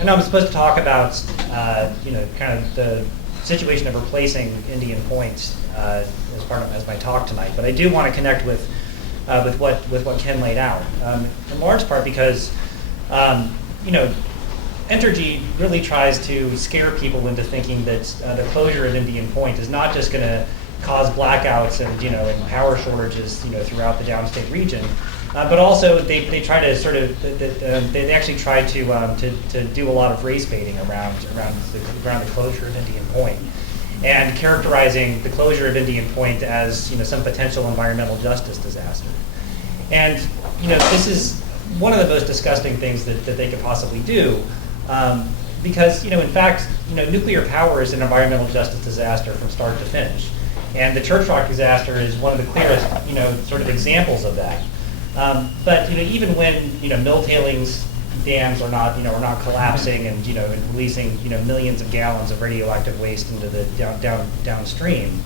I know I'm supposed to talk about, kind of the situation of replacing Indian Point as my talk tonight, but I do want to connect with what Ken laid out, in large part because, Entergy really tries to scare people into thinking that the closure of Indian Point is not just going to cause blackouts and power shortages throughout the downstate region, but also they try to sort of they actually try to do a lot of race baiting around the closure of Indian Point, and characterizing the closure of Indian Point as some potential environmental justice disaster. And this is one of the most disgusting things that they could possibly do, because in fact nuclear power is an environmental justice disaster from start to finish, and the Church Rock disaster is one of the clearest sort of examples of that. But even when mill tailings dams are not collapsing and and releasing millions of gallons of radioactive waste into the downstream,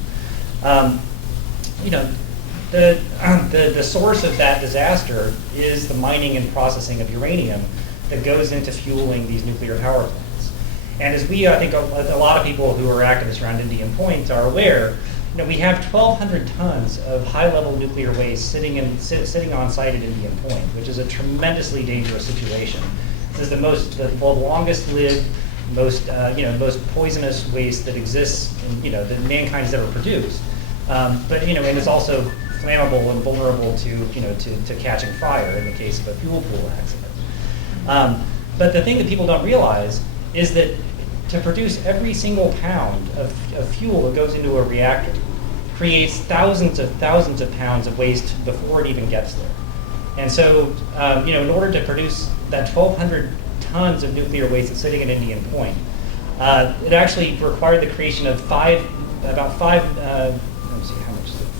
the source of that disaster is the mining and processing of uranium that goes into fueling these nuclear power plants. And as I think a lot of people who are activists around Indian Point are aware, we have 1,200 tons of high-level nuclear waste sitting on site at Indian Point, which is a tremendously dangerous situation. This is the longest-lived, most poisonous waste that exists, that mankind's ever produced. But and it's also flammable and vulnerable to catching fire in the case of a fuel pool accident. But the thing that people don't realize is that to produce every single pound of fuel that goes into a reactor creates thousands of pounds of waste before it even gets there. And so, in order to produce that 1,200 tons of nuclear waste that's sitting at Indian Point, it actually required the creation of 5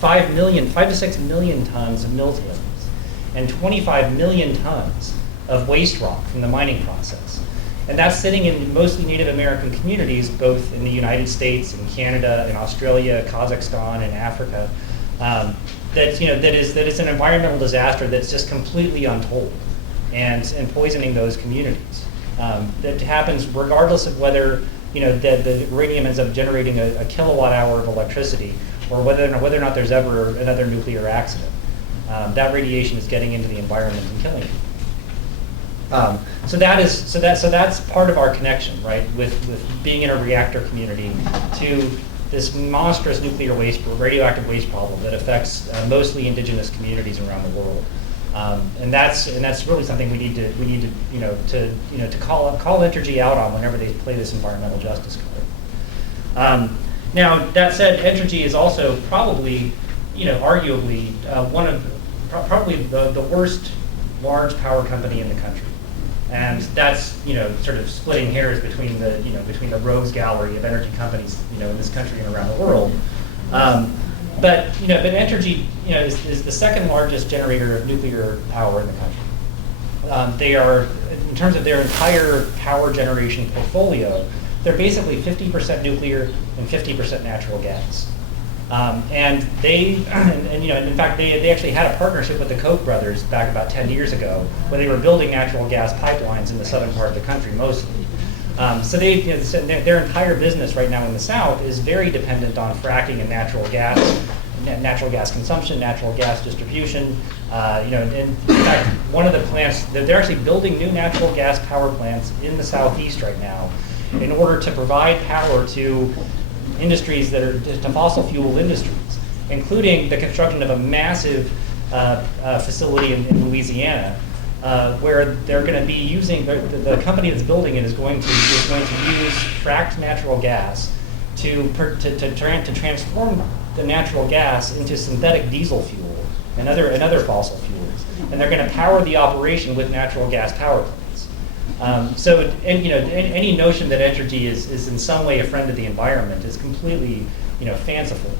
to 6 million tons of mill tailings and 25 million tons of waste rock from the mining process. And that's sitting in mostly Native American communities, both in the United States and Canada and Australia, Kazakhstan and Africa. That is an environmental disaster that's just completely untold, and poisoning those communities. That happens regardless of whether the uranium ends up generating a kilowatt hour of electricity, or whether or not there's ever another nuclear accident. That radiation is getting into the environment and killing people. So that's part of our connection, right, with being in a reactor community to this monstrous nuclear waste, radioactive waste problem that affects mostly indigenous communities around the world, and that's really something we need to call Entergy out on whenever they play this environmental justice card. Now that said, Entergy is also probably, arguably one of probably the worst large power company in the country. And that's sort of splitting hairs between the rogues gallery of energy companies in this country and around the world. But Entergy is the second largest generator of nuclear power in the country. They are, in terms of their entire power generation portfolio, they're basically 50% nuclear and 50% natural gas. And in fact, they actually had a partnership with the Koch brothers back about 10 years ago, where they were building natural gas pipelines in the southern part of the country mostly. So their entire business right now in the South is very dependent on fracking and natural gas consumption, natural gas distribution. And in fact, one of the plants, they're actually building new natural gas power plants in the Southeast right now in order to provide power to industries that are to fossil fuel industries, including the construction of a massive facility in Louisiana, where they're going to be using the company that's building it is going to use fracked natural gas to transform the natural gas into synthetic diesel fuel and other fossil fuels, and they're going to power the operation with natural gas power plants. So any notion that Entergy is in some way a friend of the environment is completely fanciful.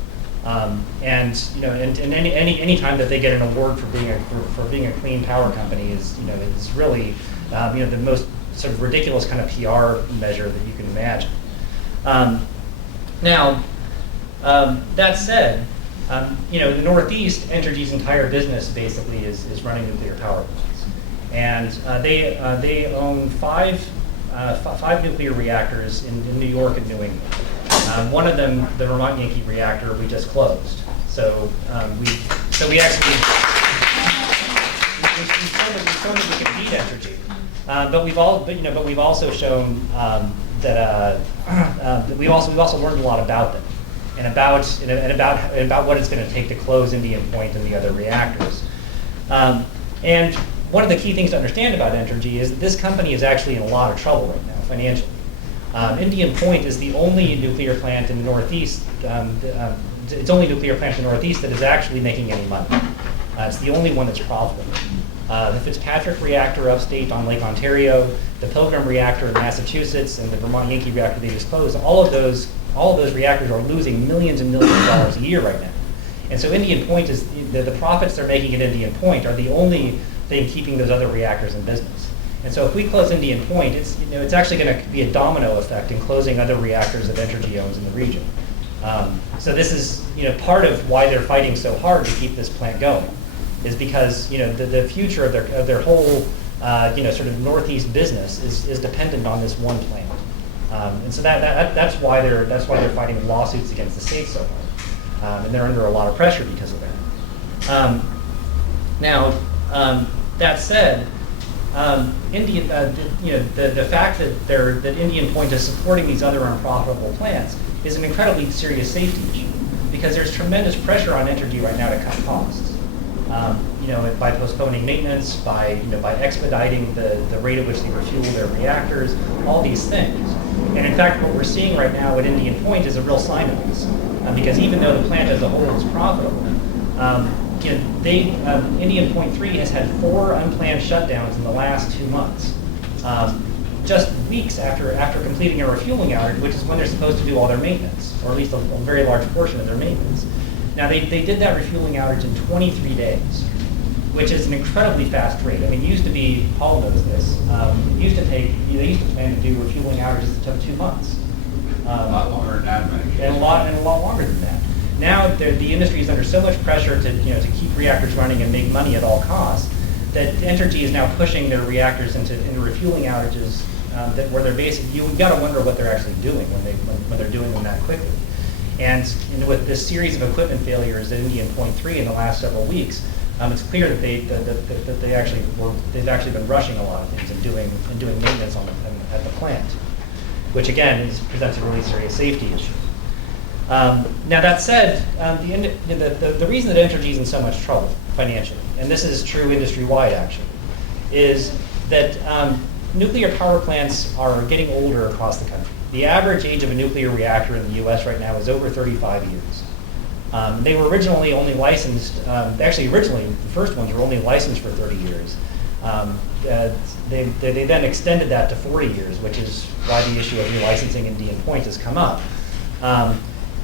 And any time that they get an award for being a clean power company is really the most sort of ridiculous kind of PR measure that you can imagine. Now, that said, in the Northeast, Entergy's entire business basically is running nuclear power plants. And they own 5 five nuclear reactors in New York and New England. One of them, the Vermont Yankee reactor, we just closed. So we actually we've shown that we can beat Entergy, but we've also shown that we've also learned a lot about them and about what it's going to take to close Indian Point and the other reactors. And one of the key things to understand about Entergy is that this company is actually in a lot of trouble right now financially. Indian Point is the only nuclear plant in the Northeast. It's only nuclear plant in the Northeast that is actually making any money. It's the only one that's profitable. The Fitzpatrick reactor upstate on Lake Ontario, the Pilgrim reactor in Massachusetts, and the Vermont Yankee reactor they just closed, all of those reactors are losing millions and millions of dollars a year right now. And so Indian Point is, the profits they're making at Indian Point are the only thing keeping those other reactors in business. And so if we close Indian Point, it's actually going to be a domino effect in closing other reactors that Entergy owns in the region. So this is part of why they're fighting so hard to keep this plant going, is because the future of their whole sort of Northeast business is dependent on this one plant. And so that's why they're fighting lawsuits against the state so hard, and they're under a lot of pressure because of that. That said, the fact that Indian Point is supporting these other unprofitable plants is an incredibly serious safety issue, because there's tremendous pressure on Entergy right now to cut costs. By postponing maintenance, by expediting the rate at which they refuel their reactors, all these things. And in fact, what we're seeing right now at Indian Point is a real sign of this, because even though the plant as a whole is profitable, Indian Point 3 has had 4 unplanned shutdowns in the last 2 months, just weeks after completing a refueling outage, which is when they're supposed to do all their maintenance, or at least a very large portion of their maintenance. Now they did that refueling outage in 23 days, which is an incredibly fast rate. I mean, it used to be, Paul knows this, they used to plan to do refueling outages that took 2 months. A lot longer than that, maybe. And a lot longer than that. Now the industry is under so much pressure to keep reactors running and make money at all costs that Entergy is now pushing their reactors into refueling outages where they're basically, you've got to wonder what they're actually doing when they're doing them that quickly. And with this series of equipment failures at Indian Point 3 in the last several weeks, it's clear that they've actually been rushing a lot of things and doing maintenance at the plant, which again presents a really serious safety issue. Now that said, the reason that Entergy is in so much trouble financially, and this is true industry-wide actually, is that nuclear power plants are getting older across the country. The average age of a nuclear reactor in the U.S. right now is over 35 years. They were originally only licensed, originally the first ones were only licensed for 30 years. They then extended that to 40 years, which is why the issue of relicensing Indian Point has come up.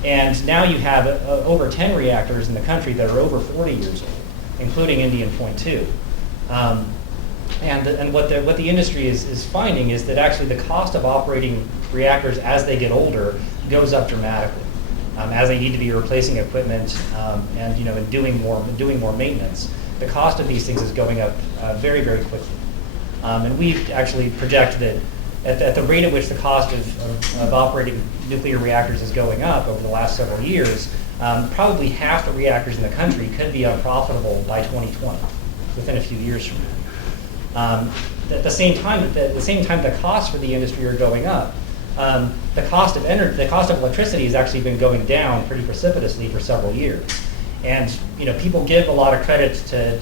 And now you have over 10 reactors in the country that are over 40 years old, including Indian Point 2. And what the industry is finding is that actually the cost of operating reactors as they get older goes up dramatically. As they need to be replacing equipment and doing more maintenance, the cost of these things is going up very, very quickly. And we actually project that at the rate at which the cost of operating nuclear reactors is going up over the last several years, probably half the reactors in the country could be unprofitable by 2020, within a few years from now. At the same time, the costs for the industry are going up. The cost of electricity has actually been going down pretty precipitously for several years, and people give a lot of credit to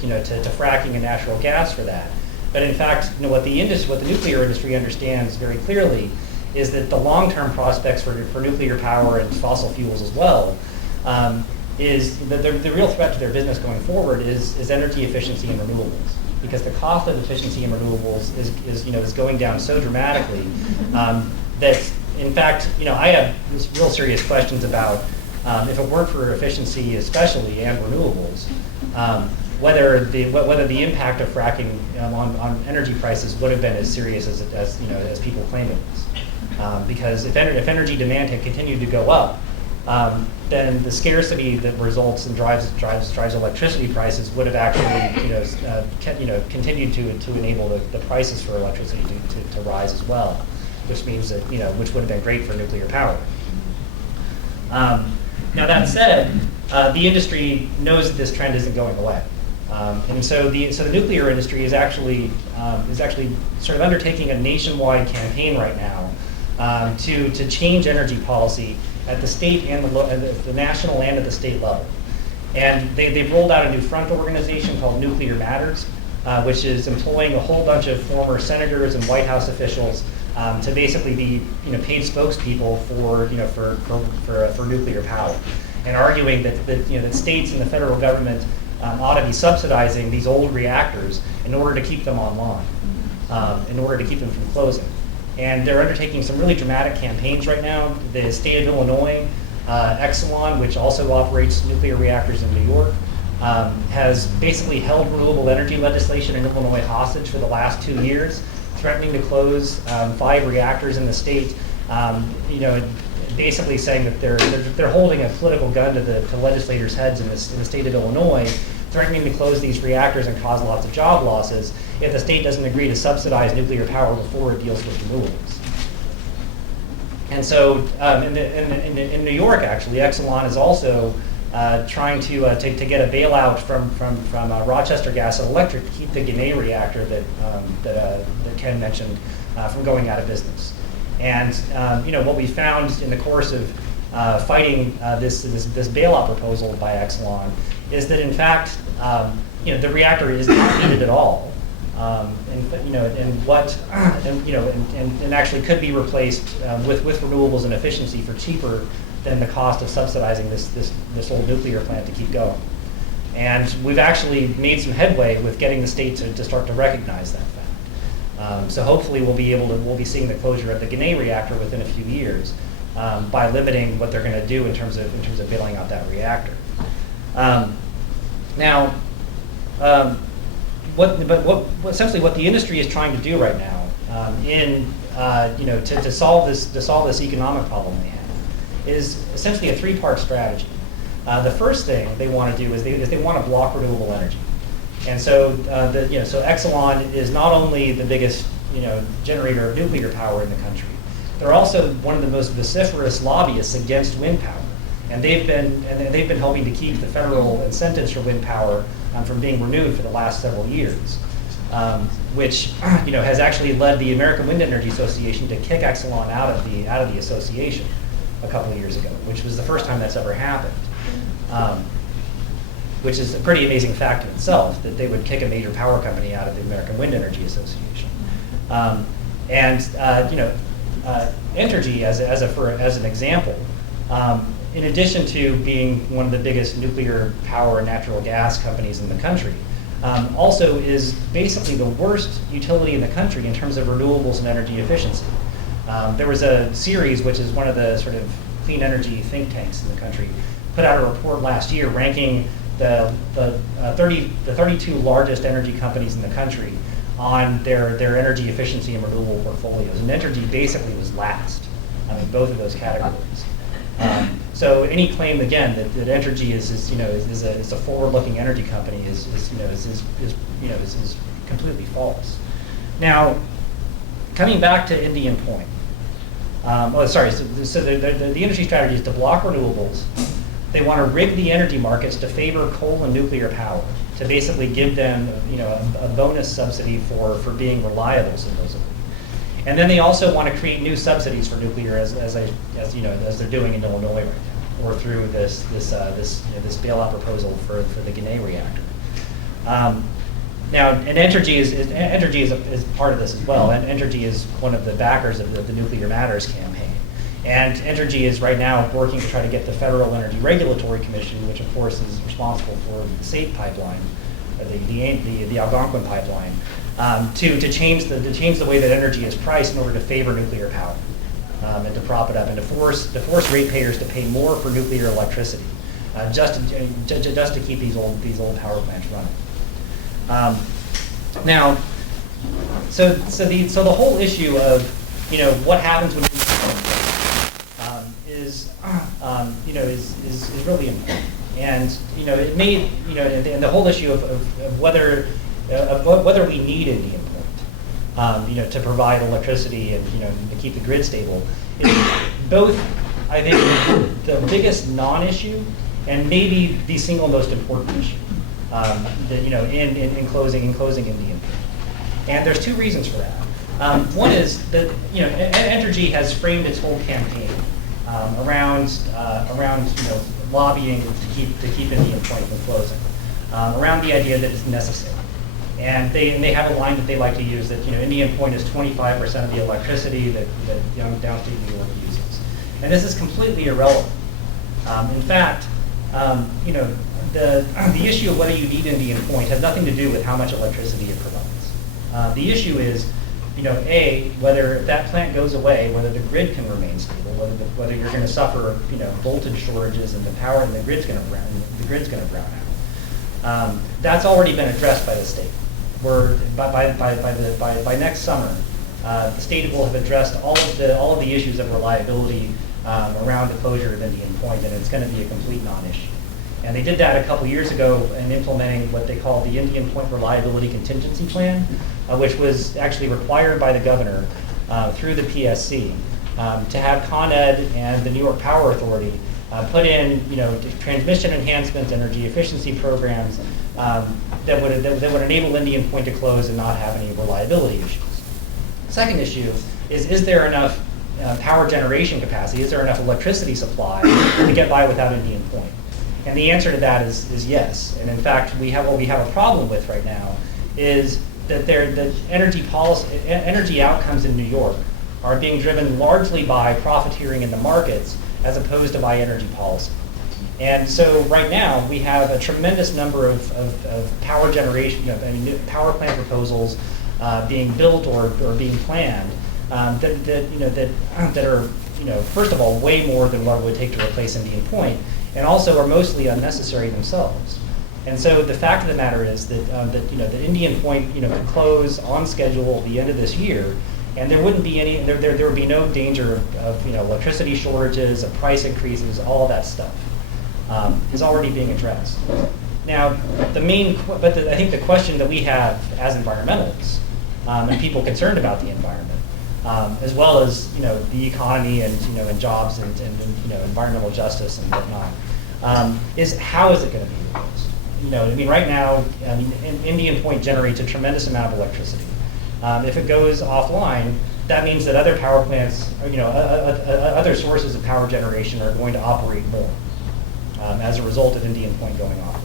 fracking and natural gas for that. But in fact, what the nuclear industry understands very clearly is that the long-term prospects for nuclear power and fossil fuels as well is that the real threat to their business going forward is energy efficiency and renewables, because the cost of efficiency in renewables is going down so dramatically that in fact I have real serious questions about if it weren't for efficiency especially and renewables, whether the impact of fracking on energy prices would have been as serious as people claim it is. Because if energy demand had continued to go up, then the scarcity that results and drives electricity prices would have actually continued to enable the prices for electricity to rise as well. which means that, which would have been great for nuclear power. Now that said, the industry knows that this trend isn't going away. And so the nuclear industry is actually sort of undertaking a nationwide campaign right now to change energy policy at the state and the national and at the state level. And they've rolled out a new front organization called Nuclear Matters, which is employing a whole bunch of former senators and White House officials to basically be paid spokespeople for nuclear power, and arguing that states and the federal government ought to be subsidizing these old reactors in order to keep them online, in order to keep them from closing. And they're undertaking some really dramatic campaigns right now. The state of Illinois, Exelon, which also operates nuclear reactors in New York, has basically held renewable energy legislation in Illinois hostage for the last 2 years, threatening to close 5 reactors in the state. Basically saying that they're holding a political gun to legislators' heads in the state of Illinois, threatening to close these reactors and cause lots of job losses if the state doesn't agree to subsidize nuclear power before it deals with renewables. And so in New York, actually, Exelon is also trying to get a bailout from Rochester Gas and Electric to keep the Ginna reactor that Ken mentioned from going out of business. And what we found in the course of fighting this bailout proposal by Exelon is that in fact the reactor is not needed at all, and actually could be replaced with renewables and efficiency for cheaper than the cost of subsidizing this old nuclear plant to keep going. And we've actually made some headway with getting the state to start to recognize that fact. So hopefully we'll be seeing the closure of the Ginna reactor within a few years by limiting what they're going to do in terms of bailing out that reactor. Essentially what the industry is trying to do right now to solve this economic problem we have is essentially a 3-part strategy. The first thing they want to do is they want to block renewable energy. And so so Exelon is not only the biggest generator of nuclear power in the country, they're also one of the most vociferous lobbyists against wind power. And they've been helping to keep the federal incentives for wind power from being renewed for the last several years, which has actually led the American Wind Energy Association to kick Exelon out of the association a couple of years ago, which was the first time that's ever happened. Which is a pretty amazing fact in itself, that they would kick a major power company out of the American Wind Energy Association. Entergy, as an example, in addition to being one of the biggest nuclear power and natural gas companies in the country, also is basically the worst utility in the country in terms of renewables and energy efficiency. There was a series, which is one of the sort of clean energy think tanks in the country, put out a report last year ranking the 32 largest energy companies in the country on their energy efficiency and renewable portfolios. And Entergy basically was last, both of those categories. So any claim again that Entergy is a forward-looking energy company is completely false. Now, coming back to Indian Point. So the industry strategy is to block renewables. They want to rig the energy markets to favor coal and nuclear power, to basically give them a bonus subsidy for being reliable, supposedly. And then they also want to create new subsidies for nuclear, as they're doing in Illinois right now, or through this bailout proposal for the Ginna reactor. Now, and Entergy is part of this as well. And Entergy is one of the backers of the Nuclear Matters campaign. And Entergy is right now working to try to get the Federal Energy Regulatory Commission, which of course is responsible for the SAFE pipeline, the Algonquin pipeline, to change the way that energy is priced in order to favor nuclear power, and to prop it up, and to force ratepayers to pay more for nuclear electricity, just to keep these old power plants running. Now, so the whole issue of what happens when is really important, and it made and the whole issue of whether we need Indian Point to provide electricity and to keep the grid stable. It's both, I think, the biggest non-issue and maybe the single most important issue in closing Indian. And there's two reasons for that. One is that Entergy has framed its whole campaign around lobbying to keep Indian Point from closing, around the idea that it's necessary. And they have a line that they like to use that Indian Point is 25% of the electricity that downstate New York uses, and this is completely irrelevant. In fact, the issue of whether you need Indian Point has nothing to do with how much electricity it provides. The issue is, whether if that plant goes away, whether the grid can remain stable, whether you're going to suffer voltage shortages and the power in the grid's going to brown out. That's already been addressed by the state. By next summer, the state will have addressed all of the issues of reliability around the closure of Indian Point, and it's going to be a complete non-issue. And they did that a couple years ago in implementing what they call the Indian Point Reliability Contingency Plan, which was actually required by the governor through the PSC to have Con Ed and the New York Power Authority put in transmission enhancement, energy efficiency programs that would enable Indian Point to close and not have any reliability issues. The second issue is there enough power generation capacity? Is there enough electricity supply to get by without Indian Point? And the answer to that is yes. And in fact, what we have a problem with right now is that the energy outcomes in New York are being driven largely by profiteering in the markets as opposed to by energy policy. And so right now we have a tremendous number of power generation, power plant proposals being built or being planned that are first of all way more than what it would take to replace Indian Point, and also are mostly unnecessary themselves. And so the fact of the matter is that Indian Point could close on schedule at the end of this year, and there wouldn't be any there would be no danger of electricity shortages, of price increases, all of that stuff is already being addressed. Now I think the question that we have as environmentalists and people concerned about the environment, as well as the economy and jobs and environmental justice and whatnot, is how is it going to be replaced? Right now, Indian Point generates a tremendous amount of electricity. If it goes offline, that means that other power plants, other sources of power generation are going to operate more as a result of Indian Point going offline.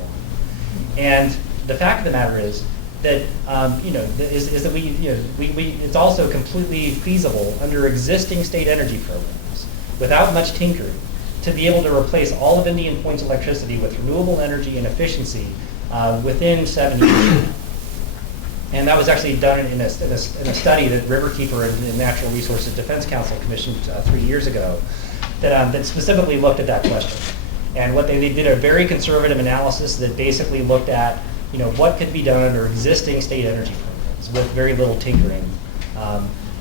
And the fact of the matter is that it's also completely feasible under existing state energy programs, without much tinkering, to be able to replace all of Indian Point's electricity with renewable energy and efficiency within 7 years. And that was actually done in a study that Riverkeeper and the Natural Resources Defense Council commissioned 3 years ago that specifically looked at that question. And what they did a very conservative analysis that basically looked at what could be done under existing state energy programs with very little tinkering,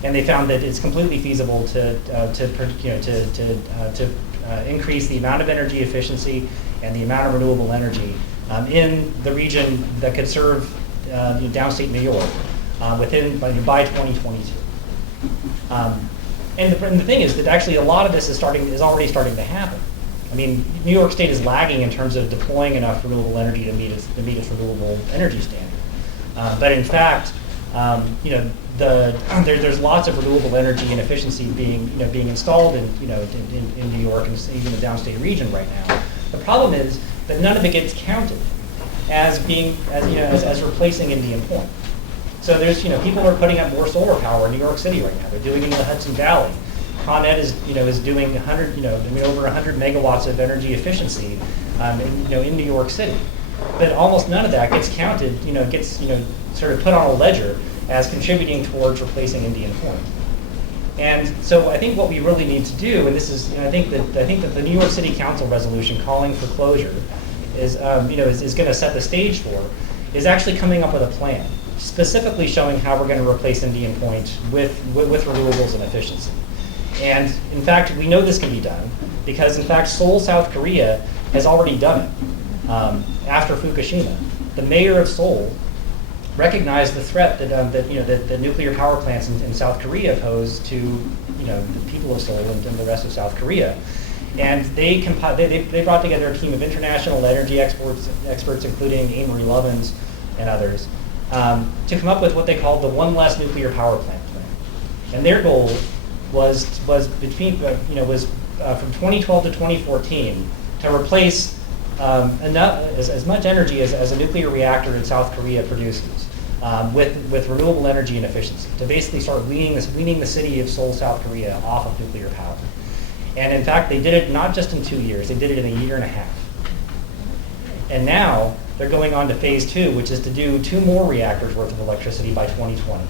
and they found that it's completely feasible to increase the amount of energy efficiency and the amount of renewable energy in the region that could serve downstate New York by 2022. And the thing is that actually a lot of this is already starting to happen. New York State is lagging in terms of deploying enough renewable energy to meet its renewable energy standard. But in fact, there's lots of renewable energy and efficiency being installed in New York and even the downstate region right now. The problem is that none of it gets counted as replacing Indian Point. So there's people are putting up more solar power in New York City right now. They're doing it in the Hudson Valley. Con Ed is doing over 100 megawatts of energy efficiency in New York City, but almost none of that gets counted. Gets sort of put on a ledger as contributing towards replacing Indian Point. And so I think what we really need to do, and this is I think that the New York City Council resolution calling for closure is going to set the stage for, is actually coming up with a plan specifically showing how we're going to replace Indian Point with renewables and efficiency. And in fact, we know this can be done because in fact, Seoul, South Korea has already done it after Fukushima. The mayor of Seoul recognized the threat that nuclear power plants in South Korea pose to the people of Seoul and the rest of South Korea. And they brought together a team of international energy experts, including Amory Lovins and others, to come up with what they called the One Less Nuclear Power Plant plan. And their goal was from 2012 to 2014 to replace as much energy as a nuclear reactor in South Korea produces with renewable energy and efficiency, to basically start weaning the city of Seoul, South Korea off of nuclear power. And in fact, they did it not just in 2 years, they did it in a year and a half. And now they're going on to phase 2, which is to do 2 more reactors worth of electricity by 2020.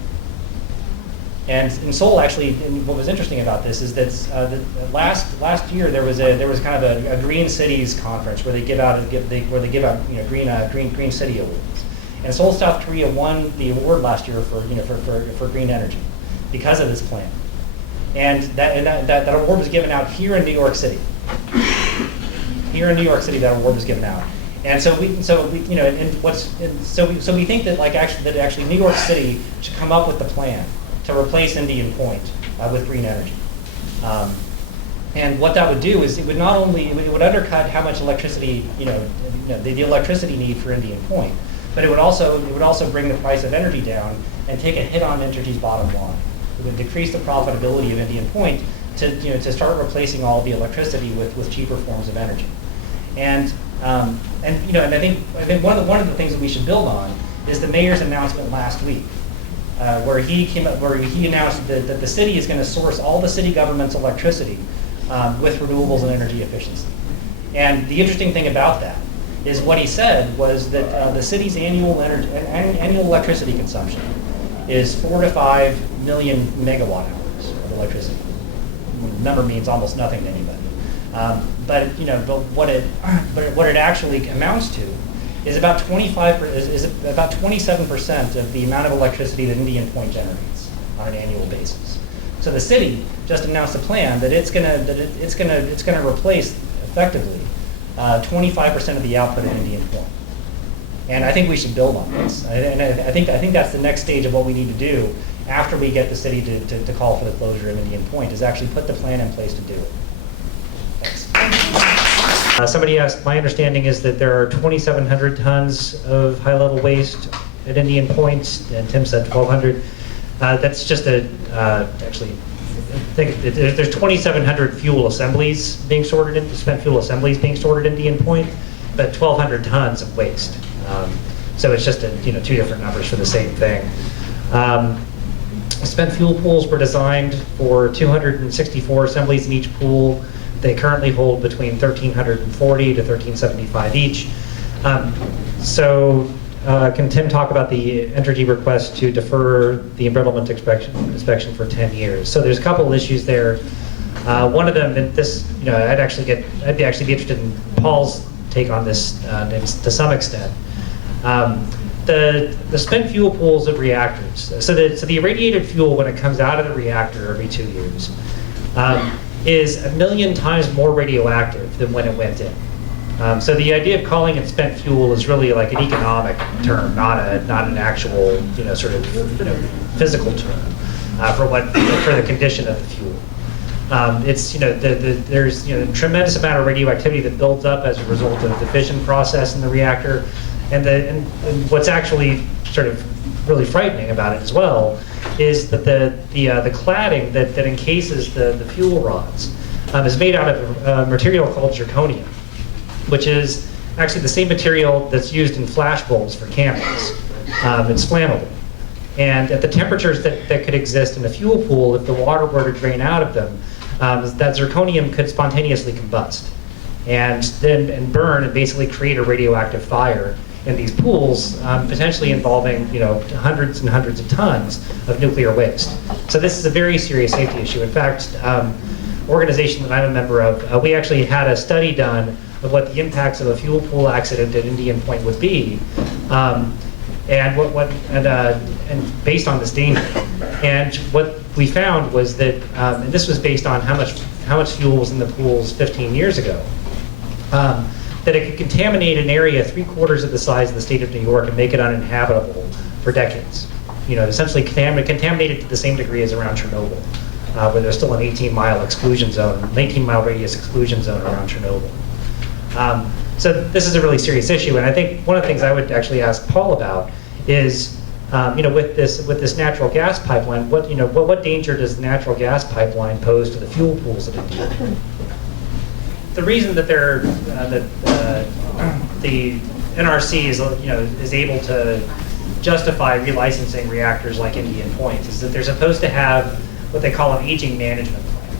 And in Seoul, actually, what was interesting about this is that last year there was kind of a green cities conference where they give out green city awards. And Seoul, South Korea won the award last year for green energy because of this plan. And that award was given out here in New York City. Here in New York City, that award was given out. And so we think that actually New York City should come up with the plan to replace Indian Point with green energy. And what that would do is it would undercut how much electricity the electricity need for Indian Point, but it would also bring the price of energy down and take a hit on Entergy's bottom line. It would decrease the profitability of Indian Point to start replacing all the electricity with cheaper forms of energy. And I think one of the things that we should build on is the mayor's announcement last week, where he announced that the city is going to source all the city government's electricity with renewables and energy efficiency. And the interesting thing about that is what he said was that the city's annual electricity consumption is 4 to 5 million megawatt hours of electricity. The number means almost nothing to anybody. But what it actually amounts to is about 27% of the amount of electricity that Indian Point generates on an annual basis. So the city just announced a plan that it's going to replace effectively 25% of the output of Indian Point. And I think we should build on this. And I think that's the next stage of what we need to do after we get the city to call for the closure of Indian Point, is actually put the plan in place to do it. Thanks. Somebody asked, my understanding is that there are 2,700 tons of high-level waste at Indian Point, and Tim said 1,200. That's just actually, I think there's 2,700 fuel assemblies being sorted in, spent fuel assemblies being sorted in Indian Point, but 1,200 tons of waste. So it's just two different numbers for the same thing. Spent fuel pools were designed for 264 assemblies in each pool. They currently hold between 1,340 to 1,375 each. Can Tim talk about the Entergy request to defer the embrittlement inspection for 10 years? So there's a couple of issues there. One of them, and this, I'd actually be interested in Paul's take on this to some extent. The spent fuel pools of reactors. So the irradiated fuel, when it comes out of the reactor every 2 years, is 1 million times more radioactive than when it went in. So the idea of calling it spent fuel is really like an economic term, not an actual physical term for the condition of the fuel. There's a tremendous amount of radioactivity that builds up as a result of the fission process in the reactor, and what's actually sort of really frightening about it as well is that the cladding that encases the fuel rods is made out of a material called zirconium, which is actually the same material that's used in flash bulbs for cameras. It's flammable. And at the temperatures that could exist in a fuel pool, if the water were to drain out of them, that zirconium could spontaneously combust and burn and basically create a radioactive fire in these pools, potentially involving hundreds and hundreds of tons of nuclear waste. So this is a very serious safety issue. In fact, organization that I'm a member of, we actually had a study done of what the impacts of a fuel pool accident at Indian Point would be, and based on this danger. And what we found was that, and this was based on how much fuel was in the pools 15 years ago, that it could contaminate an area 3/4 of the size of the state of New York and make it uninhabitable for decades. You know, essentially contaminated to the same degree as around Chernobyl, where there's still an 18-mile exclusion zone, an 18-mile radius exclusion zone around Chernobyl. So this is a really serious issue, and I think one of the things I would actually ask Paul about is, you know, with this natural gas pipeline, what danger does the natural gas pipeline pose to the fuel pools that it deals with? The reason that the NRC is able to justify relicensing reactors like Indian Point is that they're supposed to have what they call an aging management plan,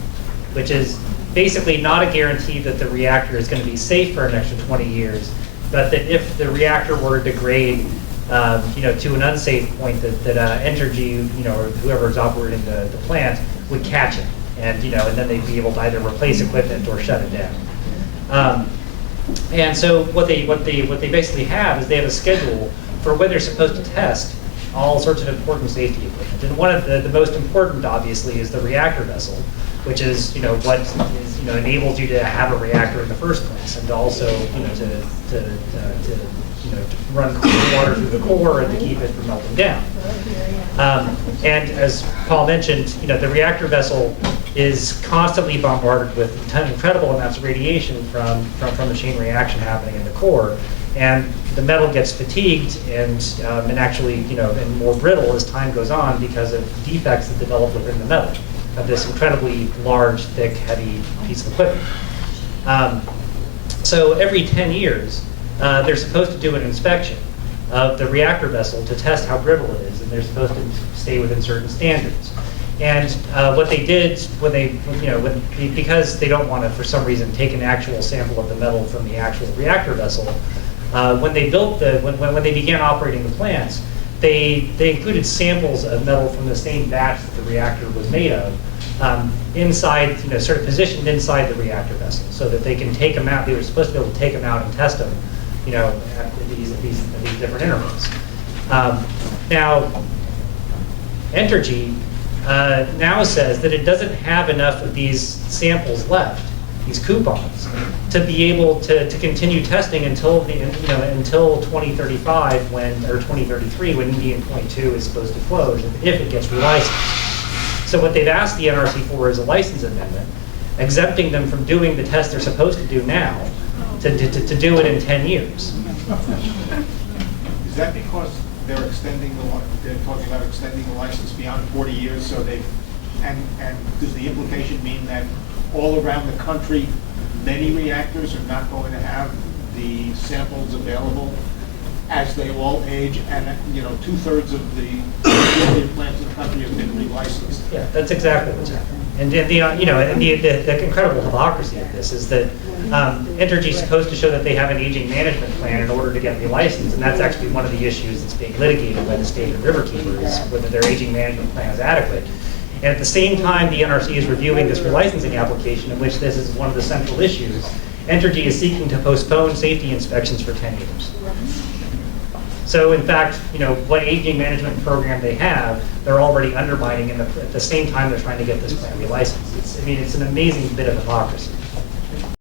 which is basically not a guarantee that the reactor is going to be safe for an extra 20 years, but that if the reactor were to degrade, to an unsafe point, that Entergy, or whoever is operating the plant would catch it, and then they'd be able to either replace equipment or shut it down. And so what they basically have is they have a schedule for when they're supposed to test all sorts of important safety equipment. And one of the most important, obviously, is the reactor vessel, which is what enables you to have a reactor in the first place, and also to run cool water through the core and to keep it from melting down. And as Paul mentioned, the reactor vessel is constantly bombarded with incredible amounts of radiation from the chain reaction happening in the core, and the metal gets fatigued and actually and more brittle as time goes on because of defects that develop within the metal of this incredibly large, thick, heavy piece of equipment. So every 10 years, they're supposed to do an inspection of the reactor vessel to test how brittle it is, and they're supposed to stay within certain standards. And what they did because they don't want to, for some reason, take an actual sample of the metal from the actual reactor vessel, when they began operating the plants, they included samples of metal from the same batch that the reactor was made of inside, sort of positioned inside the reactor vessel, so that they can take them out. They were supposed to be able to take them out and test them, at these different intervals. Now, Entergy now says that it doesn't have enough of these samples left, these coupons, to be able to continue testing until until 2035 or 2033 when Indian Point 2 is supposed to close, if it gets relicensed. So what they've asked the NRC for is a license amendment, exempting them from doing the test they're supposed to do now, to do it in 10 years. Is that because they're talking about extending the license beyond 40 years, so and does the implication mean that all around the country, many reactors are not going to have the samples available as they all age, and 2/3 of the nuclear plants in the country have been relicensed? Yeah, that's exactly what's happening. And the incredible hypocrisy of this is that Entergy is supposed to show that they have an aging management plan in order to get relicensed, and that's actually one of the issues that's being litigated by the state of Riverkeeper, is whether their aging management plan is adequate. And at the same time, the NRC is reviewing this relicensing application, in which this is one of the central issues. Entergy is seeking to postpone safety inspections for 10 years. So in fact, what aging management program they have, they're already undermining at the same time they're trying to get this plan relicensed. It's an amazing bit of hypocrisy.